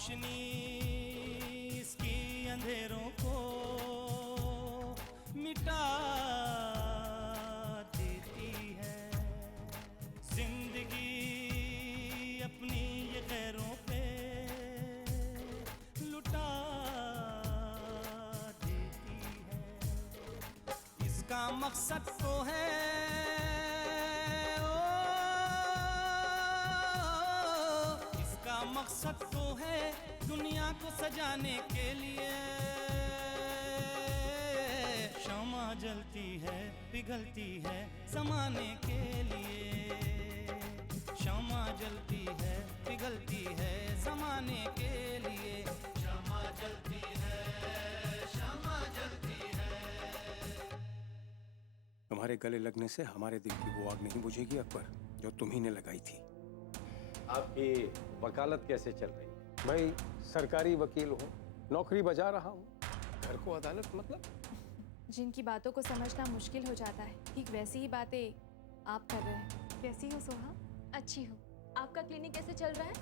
रोशनी इसकी अंधेरों को मिटा देती है। जिंदगी अपनी ये गैरों पे लुटा देती है। इसका मकसद तो है मकसद तो है दुनिया को सजाने के लिए। शम्मा जलती है पिघलती है ज़माने के लिए। शम्मा जलती है पिघलती है ज़माने के लिए। शम्मा जलती है, शम्मा जलती है। तुम्हारे गले लगने से हमारे दिल की वो आग नहीं बुझेगी अकबर, जो तुम्ही ने लगाई थी। आपकी वकालत कैसे चल रही? भाई सरकारी वकील हूँ, नौकरी बजा रहा हूँ, घर को अदालत मतलब। जिनकी बातों को समझना मुश्किल हो जाता है, ठीक वैसी ही बातें आप कर रहे हैं। कैसी हो सोहा? अच्छी हूँ। आपका क्लिनिक कैसे चल रहा है?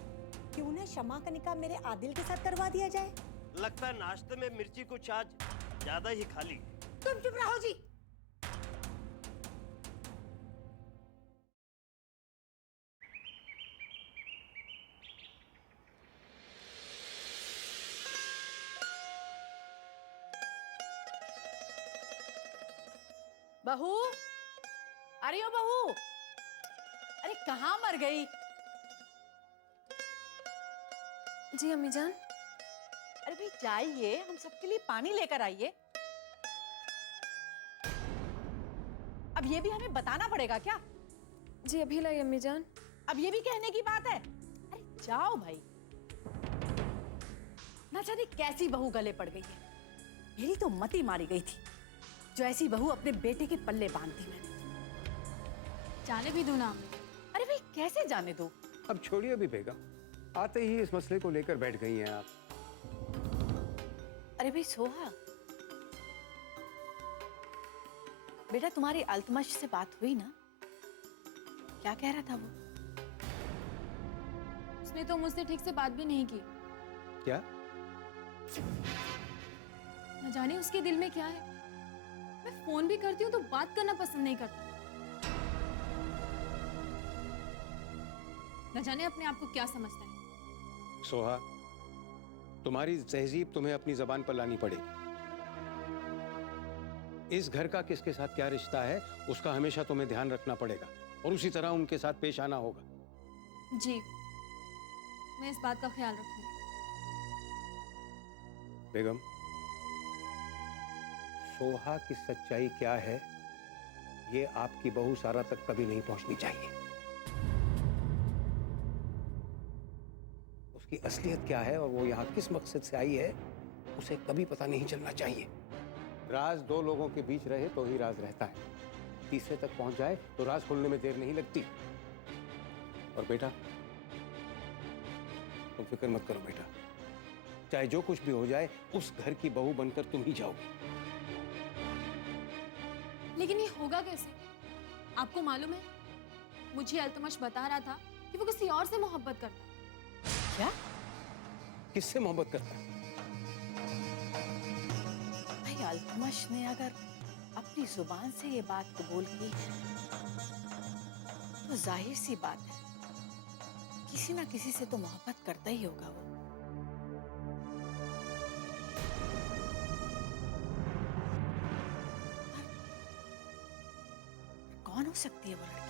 क्यों ना शमा का निकाह मेरे आदिल के साथ करवा दिया जाए। लगता है नाश्ते में मिर्ची कुछ आज ज्यादा ही खा ली। तुम चुप रहो जी। बहू, अरे ओ बहू, अरे कहाँ मर गई? जी अम्मी जान। अरे भाई जाइए, हम सबके लिए पानी लेकर आइए। अब ये भी हमें बताना पड़ेगा क्या? जी अभी लाई अम्मी जान। अब ये भी कहने की बात है? अरे जाओ भाई। ना जाने कैसी बहू गले पड़ गई है। मेरी तो मती मारी गई थी जो ऐसी बहू अपने बेटे के पल्ले बांधती मैंने। जाने भी दूं ना? अरे भाई कैसे जाने दो? अब छोड़िए भी बेगम, आते ही इस मसले को लेकर बैठ गई हैं आप। अरे भाई सोहा, बेटा तुम्हारी अल्तमश से बात हुई ना? क्या कह रहा था वो? उसने तो मुझसे ठीक से बात भी नहीं की। क्या? न जाने उसके दिल में क्या है। मैं फोन भी करती हूँ तो बात करना पसंद नहीं करता। न जाने अपने आप को क्या समझता है। सोहा, तुम्हारी तहजीब तुम्हें अपनी जबान पर लानी पड़ेगी। इस घर का किसके साथ क्या रिश्ता है उसका हमेशा तुम्हें ध्यान रखना पड़ेगा और उसी तरह उनके साथ पेश आना होगा। जी, मैं इस बात का ख्याल रखूंगी। बेगम, सोहा की सच्चाई क्या है ये आपकी बहू सारा तक कभी नहीं पहुंचनी चाहिए। उसकी असलियत क्या है और वो यहाँ किस मकसद से आई है उसे कभी पता नहीं चलना चाहिए। राज दो लोगों के बीच रहे तो ही राज रहता है, तीसरे तक पहुंच जाए तो राज खुलने में देर नहीं लगती। और बेटा तुम फिक्र मत करो बेटा, चाहे जो कुछ भी हो जाए उस घर की बहू बनकर तुम ही जाओगी। लेकिन ये होगा कैसे? आपको मालूम है, मुझे अल्तमश बता रहा था कि वो किसी और से मोहब्बत करता है। क्या? किससे मोहब्बत करता है? भाई अल्तमश ने अगर अपनी जुबान से ये बात कबूल की तो जाहिर सी बात है किसी ना किसी से तो मोहब्बत करता ही होगा वो। कौन हो सकती है वो लड़की?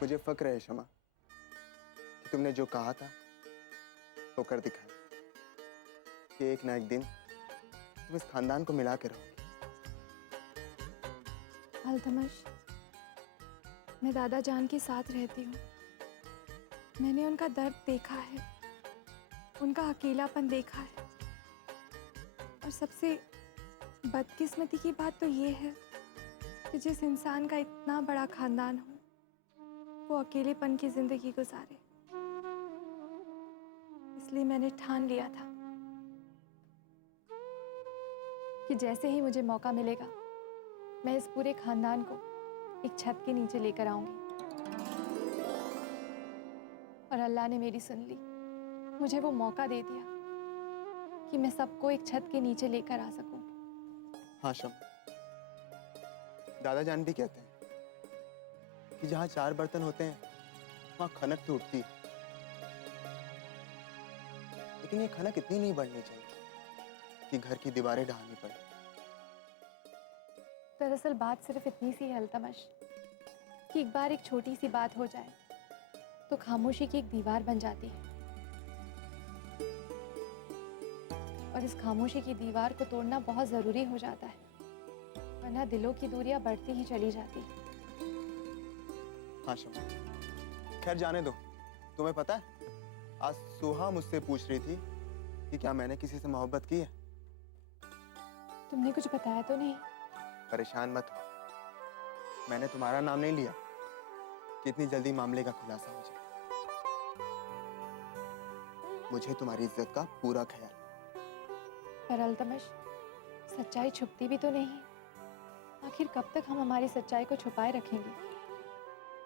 मुझे फक्र है शमा कि तुमने जो कहा था वो कर दिखाया कि एक ना एक दिन तुम इस खानदान को मिला के रहोगे। अल्तमश, मैं दादा जान के साथ रहती हूँ। मैंने उनका दर्द देखा है, उनका अकेलापन देखा है। और सबसे बदकिस्मती की बात तो ये है कि जिस इंसान का इतना बड़ा खानदान हो वो अकेलेपन की जिंदगी गुजारे। इसलिए मैंने ठान लिया था कि जैसे ही मुझे मौका मिलेगा मैं इस पूरे खानदान को एक छत के नीचे लेकर आऊंगी। और अल्लाह ने मेरी सुन ली, मुझे वो मौका दे दिया कि मैं सबको एक छत के नीचे लेकर आ सकूं। हाँ शमा, दादा जान भी कहते हैं कि जहाँ 4 बर्तन होते हैं वहाँ खनक तो उठती है, लेकिन ये खनक इतनी नहीं बढ़नी चाहिए कि घर की दीवारें ढहानी पड़े। दरअसल बात सिर्फ इतनी सी है अल्तमश, कि एक बार एक छोटी सी बात हो जाए तो खामोशी की एक दीवार बन जाती है, और इस खामोशी की दीवार को तोड़ना बहुत जरूरी हो जाता है, वरना दिलों की दूरियां बढ़ती ही चली जाती है। हाँ शमा, खैर जाने दो। तुम्हें पता है, आज सुहा मुझसे पूछ रही थी कि क्या मैंने किसी से मोहब्बत की है। तुमने कुछ बताया तो नहीं? परेशान मत हो, मैंने तुम्हारा नाम नहीं लिया कि इतनी जल्दी मामले का खुलासा हो जाए। मुझे तुम्हारी इज्जत का पूरा ख्याल। पर अल्तमश, सच्चाई छुपती भी तो नहीं। आखिर कब तक हम हमारी सच्चाई को छुपाए रखेंगे?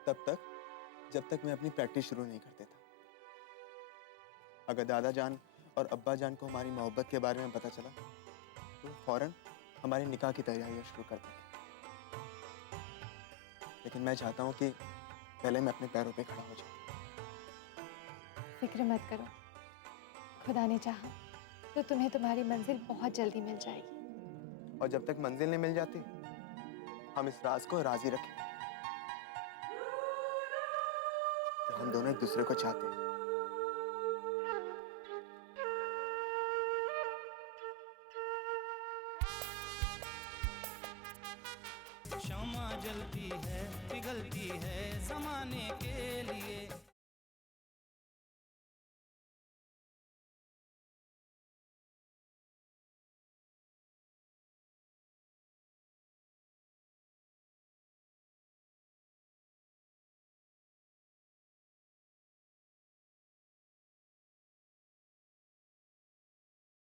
तब तक जब तक मैं अपनी प्रैक्टिस शुरू नहीं कर देता। अगर दादा जान और अब्बा जान को हमारी मोहब्बत के बारे में पता चला तो फौरन हमारे निकाह की तैयारियां शुरू कर देंगे। लेकिन मैं चाहता हूं कि पहले मैं अपने पैरों पे खड़ा हो जाऊं। फिक्र मत करो, खुदा ने चाहा तो तुम्हें तुम्हारी मंजिल बहुत जल्दी मिल जाएगी। और जब तक मंजिल नहीं मिल जाती, हम इस राज को राजी रखें कि हम दोनों एक दूसरे को चाहते हैं। क्षमा जलती है, पिघलती है जमाने के लिए।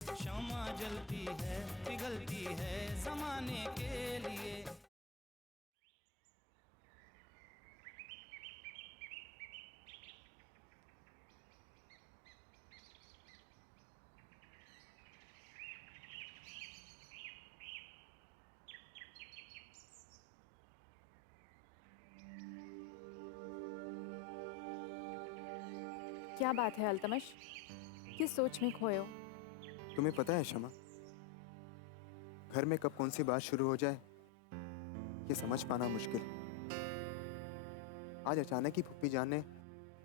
क्षमा जलती है, पिघलती है जमाने के लिए। क्या बात है अल्तमश, किस सोच में खोए हो? तुम्हें पता है शमा, घर में कब कौन सी बात शुरू हो जाए ये समझ पाना मुश्किल है। आज अचानक ही फुप्पी जान ने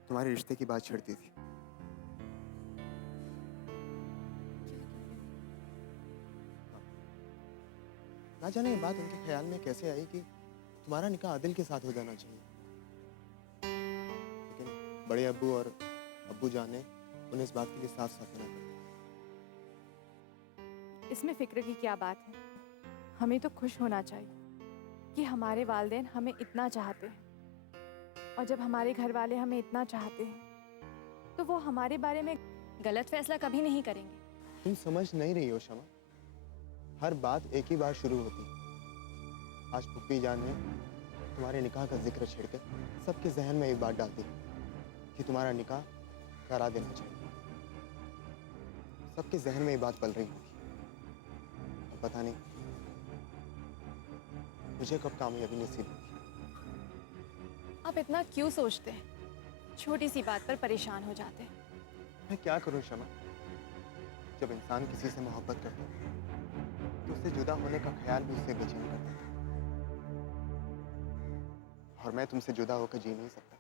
तुम्हारे रिश्ते की बात छेड़ दी थी। ना जाने ये बात उनके ख्याल में कैसे आई कि तुम्हारा निकाह आदिल के साथ हो जाना चाहिए, लेकिन बड़े अब्बू और अब्बू जान ने उन्हें इस बात के लिए साफ साफ मना कर दिया। इसमें फिक्र की क्या बात है? हमें तो खुश होना चाहिए कि हमारे वालिदैन हमें इतना चाहते हैं, और जब हमारे घर वाले हमें इतना चाहते हैं तो वो हमारे बारे में गलत फैसला कभी नहीं करेंगे। तुम समझ नहीं रही हो शमा, हर बात एक ही बार शुरू होती। आज फुप्पी जान ने तुम्हारे निकाह का जिक्र छेड़कर सबके जहन में एक बात डाल दी कि तुम्हारा निकाह करा देना चाहिए। सबके जहन में ये बात पल रही होगी। अब पता नहीं मुझे कब कामयाबी नसीब होगी। आप इतना क्यों सोचते हैं? छोटी सी बात पर परेशान हो जाते हैं। मैं क्या करूं शमा, जब इंसान किसी से मोहब्बत करता है तो उससे जुदा होने का ख्याल भी उससे बेचैन कर देता है, और मैं तुमसे जुदा होकर जी नहीं सकता।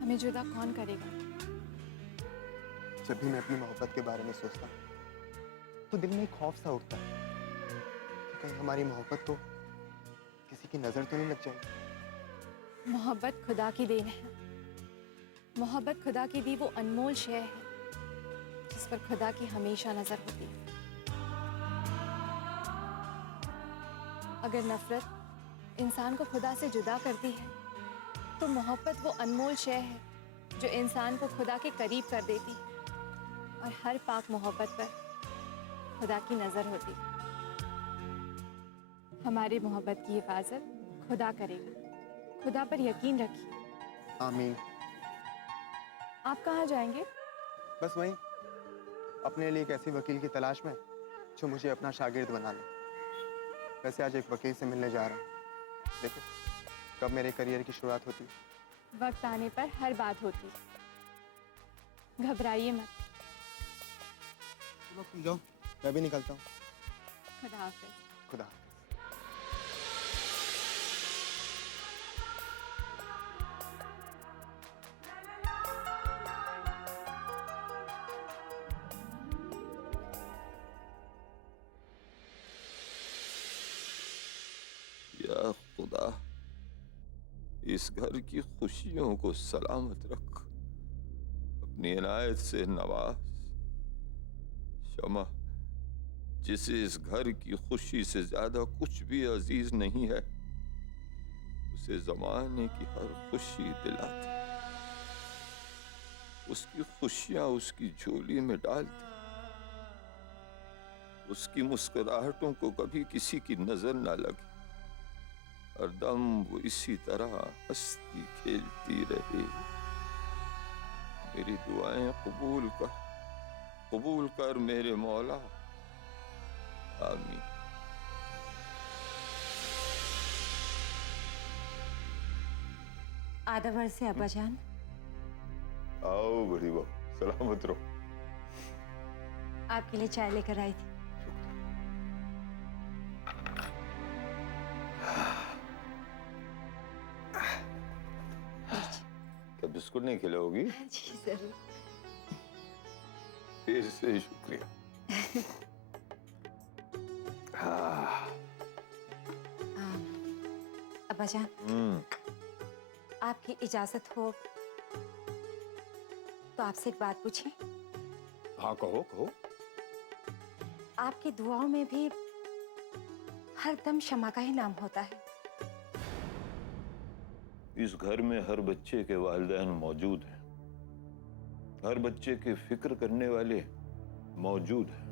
हमें जुदा कौन करेगा? जब भी मैं अपनी मोहब्बत के बारे में सोचता हूँ तो दिल में एक खौफ सा उठता है कि कहीं हमारी मोहब्बत को किसी की नजर तो नहीं लग जाएगी। मोहब्बत खुदा की देन है। मोहब्बत खुदा की दी वो अनमोल शय है जिस पर खुदा की हमेशा नजर होती है। अगर नफरत इंसान को खुदा से जुदा करती है तो मोहब्बत वो अनमोल शय है जो इंसान को खुदा के करीब कर देती है, और हर पाक मोहब्बत पर खुदा की नजर होती है। हमारी मोहब्बत की हिफाजत खुदा करेगा। खुदा पर यकीन रखिए। आमीन। आप कहाँ जाएंगे? बस वहीं, अपने लिए एक ऐसी वकील की तलाश में जो मुझे अपना शागिर्द बना ले। वैसे आज एक वकील से मिलने जा रहा हूँ। देखो कब मेरे करियर की शुरुआत होती है। वक्त आने पर हर बात होती है, घबराइए मत। चलो तुम जाओ, मैं भी निकलता हूँ। खुदा हाफिज। खुदा। या खुदा, इस घर की खुशियों को सलामत रख, अपनी इनायत से नवाज। शमा, जिसे इस घर की खुशी से ज्यादा कुछ भी अजीज नहीं है, उसे जमाने की हर खुशी दिलाती, उसकी खुशियां उसकी झोली में डालती, उसकी मुस्कुराहटों को कभी किसी की नजर ना लगी, हरदम वो इसी तरह हंसती खेलती रहे। मेरी दुआएं कबूल कर मेरे मौला। आमीन। आदब से अब्बा जान। आओ बड़ी बहू, सलामत रहो। आपके लिए चाय लेकर आई थी। क्या बिस्कुट नहीं खिलाओगी? जी जरूर। फिर से शुक्रिया। अब्बा जान, आपकी इजाजत हो तो आपसे एक बात पूछें? हाँ कहो कहो। आपकी दुआओं में भी हर दम क्षमा का ही नाम होता है। इस घर में हर बच्चे के वालिदैन मौजूद हैं, हर बच्चे की फिक्र करने वाले मौजूद हैं।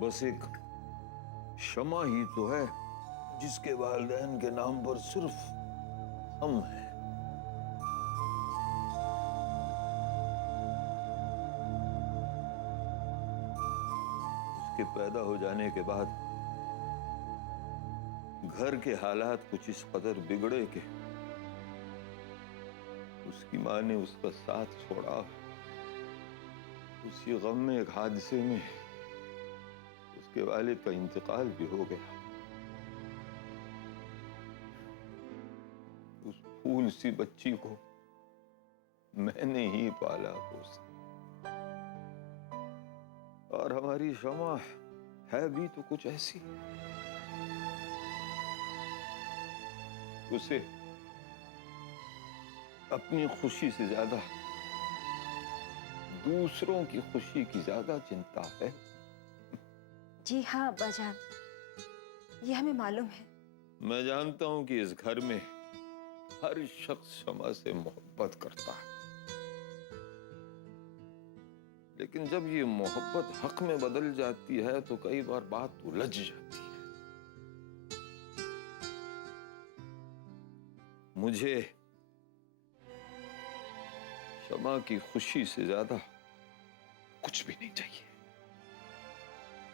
बस एक शमा ही तो है जिसके वालिदैन के नाम पर सिर्फ हम हैं। उसके पैदा हो जाने के बाद घर के हालात कुछ इस कदर बिगड़े कि उसकी मां ने उसका साथ छोड़ा। उसी गम में एक हादसे में उसके वालिद का इंतकाल भी हो गया। उस फूल सी बच्ची को मैंने ही पाला पोसा। और हमारी शमा है भी तो कुछ ऐसी, उसे अपनी खुशी से ज्यादा दूसरों की खुशी की ज्यादा चिंता है। जी हाँ अब्बा जान, ये हमें मालूम है। मैं जानता हूं कि इस घर में हर शख्स शमा से मोहब्बत करता है, लेकिन जब ये मोहब्बत हक में बदल जाती है तो कई बार बात उलझ जाती है। मुझे शमा की खुशी से ज्यादा कुछ भी नहीं चाहिए।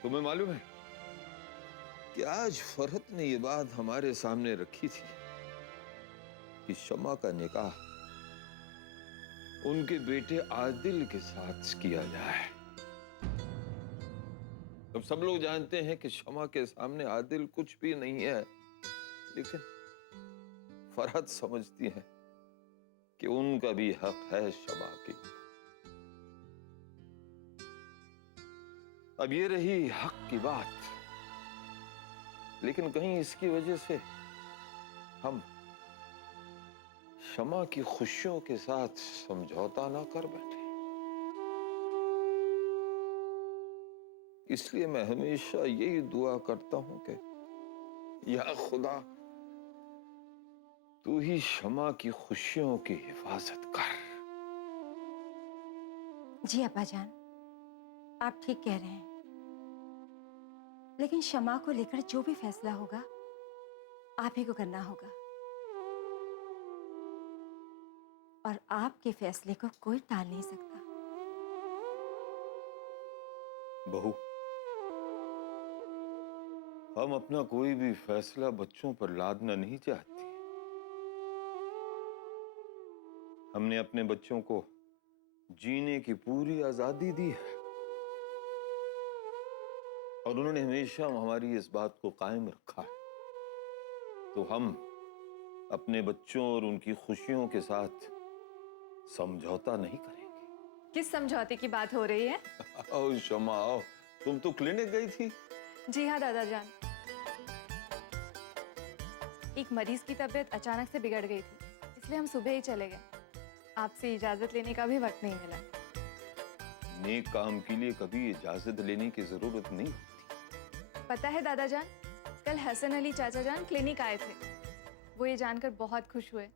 तुम्हें मालूम है कि आज फरहत ने ये बात हमारे सामने रखी थी कि शमा का निकाह उनके बेटे आदिल के साथ किया जाए। अब सब लोग जानते हैं कि शमा के सामने आदिल कुछ भी नहीं है, लेकिन फरहत समझती है कि उनका भी हक है शमा की। अब ये रही हक की बात, लेकिन कहीं इसकी वजह से हम शमा की खुशियों के साथ समझौता ना कर बैठे। इसलिए मैं हमेशा यही दुआ करता हूं कि या खुदा, तू ही शमा की खुशियों की हिफाजत कर। जी अब्बा जान, आप ठीक कह रहे हैं। लेकिन शमा को लेकर जो भी फैसला होगा आप ही को करना होगा, और आपके फैसले को कोई टाल नहीं सकता। बहू, हम अपना कोई भी फैसला बच्चों पर लादना नहीं चाहते। हमने अपने बच्चों को जीने की पूरी आजादी दी है और उन्होंने हमेशा हमारी इस बात को कायम रखा है। तो हम अपने बच्चों और उनकी खुशियों के साथ समझौता नहीं करेंगे। किस समझौते की बात हो रही है? आओ शमा आओ, तुम तो क्लिनिक गई थी। जी हाँ दादा जान, एक मरीज की तबीयत अचानक से बिगड़ गई थी, इसलिए हम सुबह ही चले गए। आपसे इजाजत लेने का भी वक्त नहीं मिला। नेक काम के लिए कभी इजाजत लेने की जरूरत नहीं होती। पता है दादा जान, कल हसन अली चाचा जान क्लिनिक आए थे। वो ये जानकर बहुत खुश हुए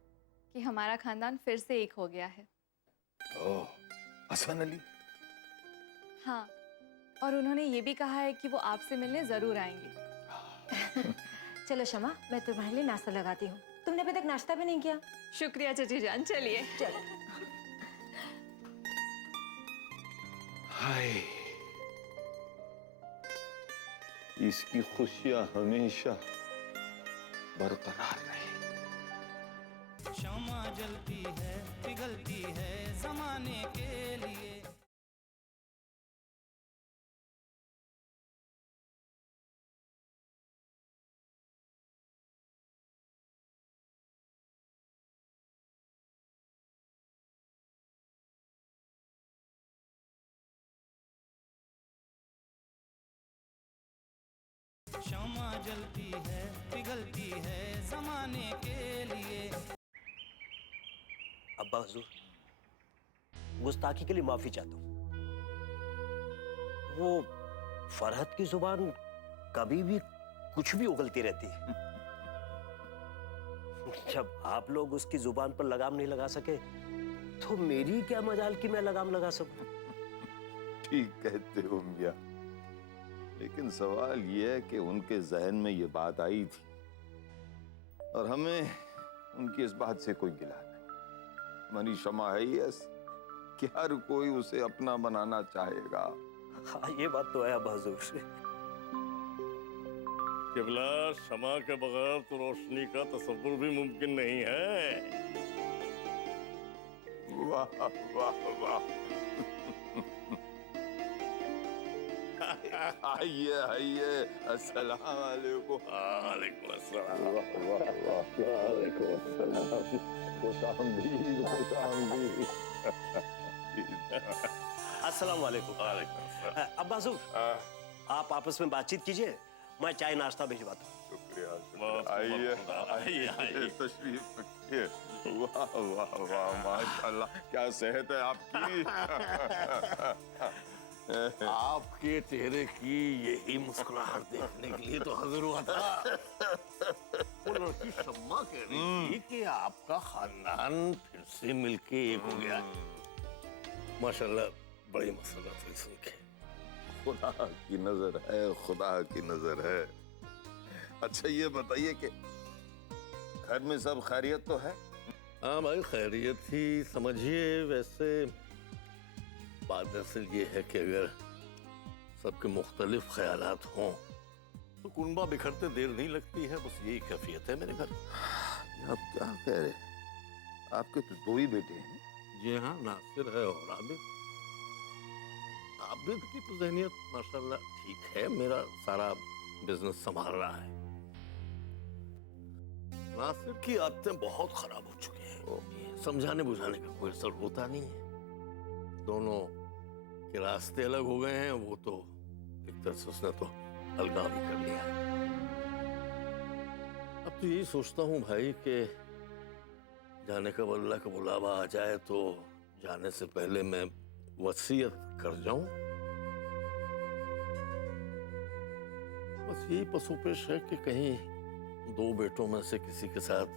कि हमारा खानदान फिर से एक हो गया है। ओह, हसन अली? हाँ, और उन्होंने ये भी कहा है कि वो आपसे मिलने जरूर आएंगे। चलो शमा, मैं तुम्हारे लिए नाश्ता लगाती हूँ। तुमने अभी तक नाश्ता भी नहीं किया। शुक्रिया चाची जान, चलिए। चलो। हाय, इसकी खुशियां हमेशा बरकरार रहे। शमा जलती है पिघलती है जमाने के लिए। शमा जलती है पिघलती है जमाने के लिए। अब्बा हुजूर, गुस्ताखी के लिए माफी चाहता हूँ। वो फरहत की जुबान कभी भी कुछ भी उगलती रहती है। जब आप लोग उसकी जुबान पर लगाम नहीं लगा सके तो मेरी क्या मजाल कि मैं लगाम लगा सकूं। ठीक कहते हो मियां, लेकिन सवाल यह है कि उनके जहन में ये बात आई थी और हमें उनकी इस बात से कोई गिला नहीं। हमारी शमा है ही ऐसी कि हर कोई उसे अपना बनाना चाहेगा। हाँ, ये बात तो है अब्बा हुजूर। किबला, शमा के बगैर तो रोशनी का तसव्वुर भी मुमकिन नहीं है। वाह वाह वाह। आइए आइए, अस्सलाम वालेकुम। वालेकुम अस्सलाम। वाह वाह वाह, वालेकुम अस्सलाम। खुशामदीद खुशामदीद। अस्सलाम वालेकुम। अब्बा हुजूर, आप आपस में बातचीत कीजिए, मैं चाय नाश्ता भिजवाता हूँ। शुक्रिया शुक्रिया। आइए आइए आइए, तशरीफ रखिए। वाह वाह वाह, माशाल्लाह, क्या सेहत है आपकी। आपके चेहरे की यही मुस्कुराहट देखने के लिए तो हाजिर हुआ था। वो लड़की शम्मा कह रही थी कि आपका खानदान फिर से मिलके एक हो गया है। माशाल्लाह, बड़ी मसरत हुई सुन के। खुदा की नजर है, खुदा की नजर है। अच्छा ये बताइए कि घर में सब खैरियत तो है? हाँ भाई, खैरियत ही समझिए। वैसे बात दरअसल ये है कि अगर सबके मुख्तलिफ ख्यालात हों तो कुनबा बिखरते देर नहीं लगती है। बस यही कैफियत है मेरे घर। आप क्या कह रहे हैं? आपके तो दो ही बेटे हैं। जी हाँ, नासिर है और आबिद। आबिद की तो जहनियत माशाल्लाह ठीक है, मेरा सारा बिजनेस संभाल रहा है। नासिर की आदतें बहुत खराब हो चुकी हैं। समझाने बुझाने का कोई असर होता नहीं है। दोनों के रास्ते अलग हो गए हैं। वो तो एक तरह से उसने तो अलगाव ही कर लिया है। अब तो यही सोचता हूँ भाई कि जाने का अल्लाह का बुलावा आ जाए तो जाने से पहले मैं वसीयत कर जाऊं। बस यही पसुपेश है कि कहीं दो बेटों में से किसी के साथ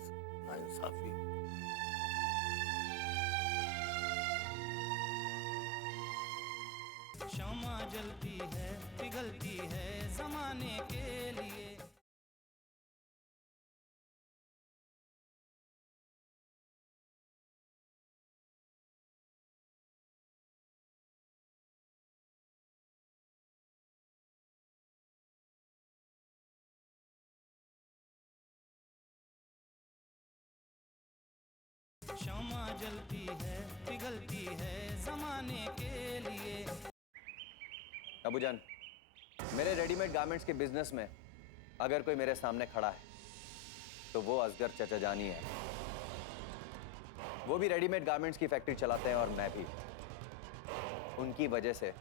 नाइंसाफी। शमा क्षमा जलती है पिघलती है जमाने के लिए। क्षमा जलती है पिघलती है जमाने के लिए। अबूजान, मेरे रेडीमेड गारमेंट्स के बिजनेस में अगर कोई मेरे सामने खड़ा है तो वो असगर चचा जानी है। वो भी रेडीमेड गारमेंट्स की फैक्ट्री चलाते हैं और मैं भी। उनकी वजह से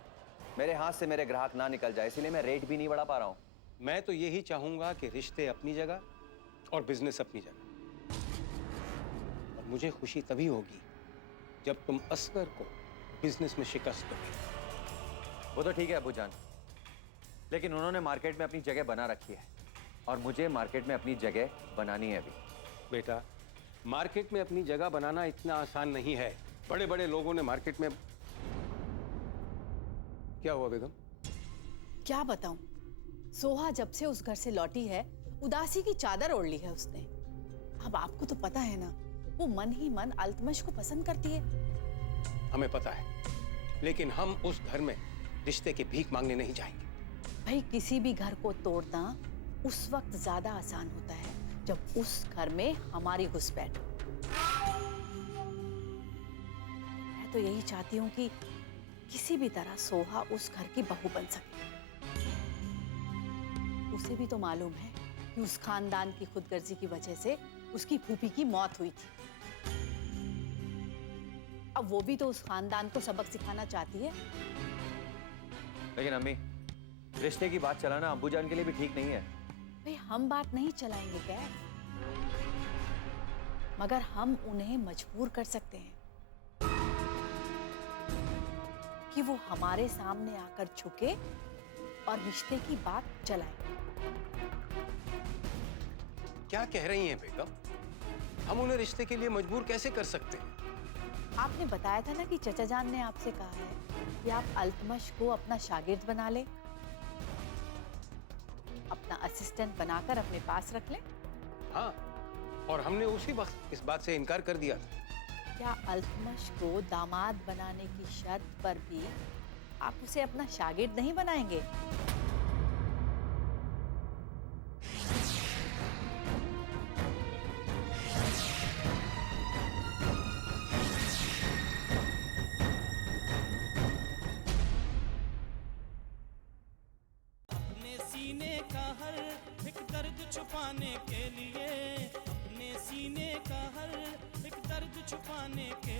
मेरे हाथ से मेरे ग्राहक ना निकल जाए, इसलिए मैं रेट भी नहीं बढ़ा पा रहा हूं। मैं तो यही चाहूंगा कि रिश्ते अपनी जगह और बिजनेस अपनी जगह। और मुझे खुशी तभी होगी जब तुम असगर को बिजनेस में शिकस्त दोगे। वो तो ठीक है अबूजान, लेकिन उन्होंने मार्केट में अपनी जगह बना रखी है और मुझे मार्केट में अपनी जगह बनानी है अभी। बेटा, मार्केट में अपनी जगह बनाना इतना आसान नहीं है। बड़े बड़े लोगों ने मार्केट में। क्या हुआ बेगम? क्या बताऊं, सोहा जब से उस घर से लौटी है उदासी की चादर ओढ़ ली है उसने। अब आपको तो पता है ना, वो मन ही मन अल्तमश को पसंद करती है। हमें पता है, लेकिन हम उस घर में रिश्ते की भीख मांगने नहीं जाएंगे। भाई, किसी भी घर को तोड़ना उस वक्त ज्यादा आसान होता है जब उस घर में हमारी घुसपैठ हो। मैं तो यही चाहती हूँ कि किसी भी तरह सोहा उस घर की बहू बन सके। उसे भी तो मालूम है कि उस खानदान की खुदगर्जी की वजह से उसकी फूफी की मौत हुई थी। अब वो भी तो उस खानदान को सबक सिखाना चाहती है। लेकिन अम्मी, रिश्ते की बात चलाना अब्बूजान के लिए भी ठीक नहीं है। भाई, हम बात नहीं चलाएंगे कैफ, मगर हम उन्हें मजबूर कर सकते हैं कि वो हमारे सामने आकर झुके और रिश्ते की बात चलाए। क्या कह रही हैं बेगम? हम उन्हें रिश्ते के लिए मजबूर कैसे कर सकते हैं? आपने बताया था ना कि चचा जान ने आपसे कहा है कि आप अल्तमश को अपना शागिर्द बना ले, अपना असिस्टेंट बनाकर अपने पास रख ले। हाँ, और हमने उसी वक्त इस बात से इनकार कर दिया था। क्या अल्तमश को दामाद बनाने की शर्त पर भी आप उसे अपना शागिर्द नहीं बनाएंगे? अपने सीने का हर एक दर्द छुपाने के लिए, अपने सीने का हर एक दर्द छुपाने के